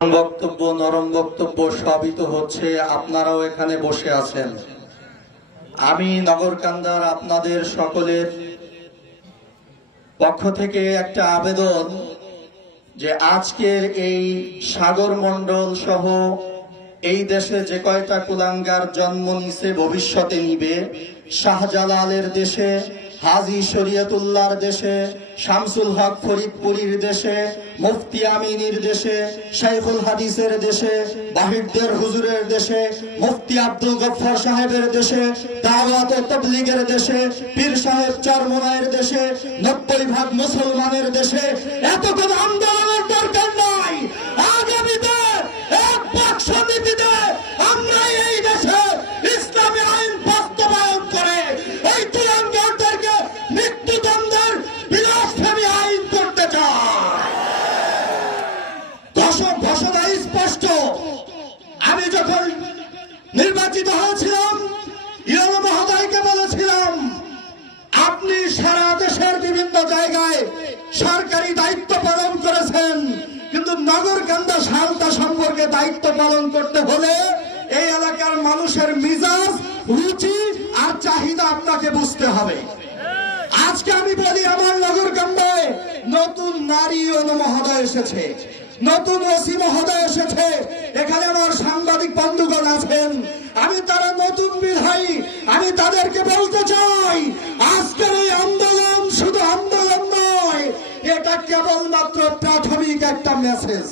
বক্তব্য নরম বক্তব্য সবই তো হচ্ছে, আপনারাও এখানে বসে আছেন। আমি নগরকান্দার আপনাদের সকলের পক্ষ থেকে একটা আবেদন যে আজকের এই সাগর মণ্ডল সহ এই দেশে যে কয়টা কুলাঙ্গার জন্ম নিছে, ভবিষ্যতে নিবে, শাহজালালের দেশে, হাজী শরীয়তুল্লাহর দেশে, শামসুল হক ফরিদপুরীর দেশে, মুফতি আমিনীর দেশে, শাইখুল হাদিসের দেশে, বাহিরদের হুজুরের দেশে, মুফতি আব্দুল গফফার সাহেবের দেশে, দাওয়াত ও তাবলীগের দেশে, পীর সাহেব চরমনায়ের দেশে, 90% মুসলমানের দেশে এত কোনো আন্দোলনের দরকার নাই। আগামীতে এক বাক্স নীতিতে আমরা এই দেশে ইসলামী আইন বাস্তবায়ন করে এই কুলাঙ্গারদেরকে মৃত্যুদণ্ডের বিলাসী আইন করতে চাই। ঘোষণা স্পষ্ট। আমি যখন নির্বাচিত হয়েছিলাম, ইউনো মহোদয়কে বলেছিলাম, আপনি সারা দেশের বিভিন্ন জায়গায় সরকারি দায়িত্ব পালন করেছেন, কিন্তু নগরকান্দা সালতা সম্পর্কে দায়িত্ব পালন করতে হলে এই এলাকার মানুষের মিজাজ, রুচি আর চাহিদা আপনাকে বুঝতে হবে। আজকে আমি বলি, আমার নগরকান্দায় নতুন নারী মহোদয় এসেছে, নতুন ওসি মহোদয় এসেছে, এখানে আমার সাংবাদিক বন্ধুগণ আছেন, আমি তারা নতুন বিধায়ী, আমি তাদেরকে বলতে চাই, আজকের এই আন্দোলন শুধু আন্দোলন নয়, এটা কেবলমাত্র প্রাথমিক একটা মেসেজ।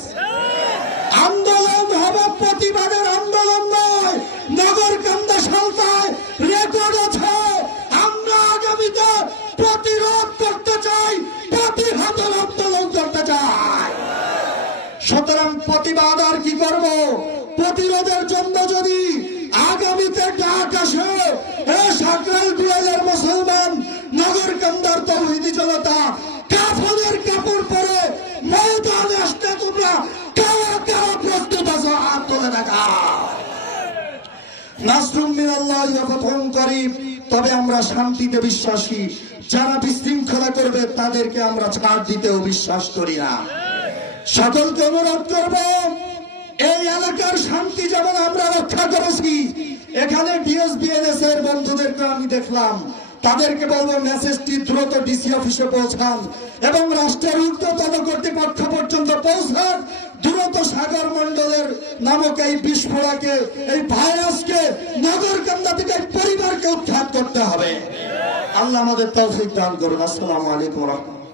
আন্দোলন হবে প্রতিবাদের আন্দোলন নয়। নগরকান্দা সালতায় রেকর্ড আছে, আমরা আগামীতে প্রতিরোধ করতে চাই, প্রতিহতের আন্দোলন করতে চাই। সুতরাং প্রতিবাদ আর কি করব, প্রতিরোধের জন্য যদি আগামীতে ডাক আসে, সাকরাইল বিয়ালের মুসলমান, নগরকান্দার তৌহিদি জনতা কাফনের কাপড় পরে ময়দানে আসতে তোমরা কারা কারা প্রস্তুত আছো, হাত তুলে দেখা। নাসরুম মিনাল্লাহি ওয়া ফাতহুন করিব। তবে আমরা শান্তিতে বিশ্বাসী, যারা বিশৃঙ্খলা করবে তাদেরকে আমরা ছাড় দিতেও বিশ্বাস করি না। সকলকে অনুরোধ করব, এই এলাকার শান্তি যেমন আমরা রক্ষা করেছি, এখানে ডিএসবিএনএস এর বন্ধুদেরকে আমি দেখলাম, তাদেরকে বলবো মেসেজটি দ্রুত ডিসি অফিসে পৌঁছান এবং রাষ্ট্রের ঊর্ধ্বতন কর্তৃপক্ষ পর্যন্ত পৌঁছান। দ্রুত সাগর মণ্ডলের নামক এই বিস্ফোরণকে, এই ভাইরাসকে নগরকান্দা থেকে পরিবারকে উৎখাত করতে হবে। আল্লাহ আমাদের তৌফিক দান করুন। আসসালামু আলাইকুম ওয়া রাহমাতুল্লাহ।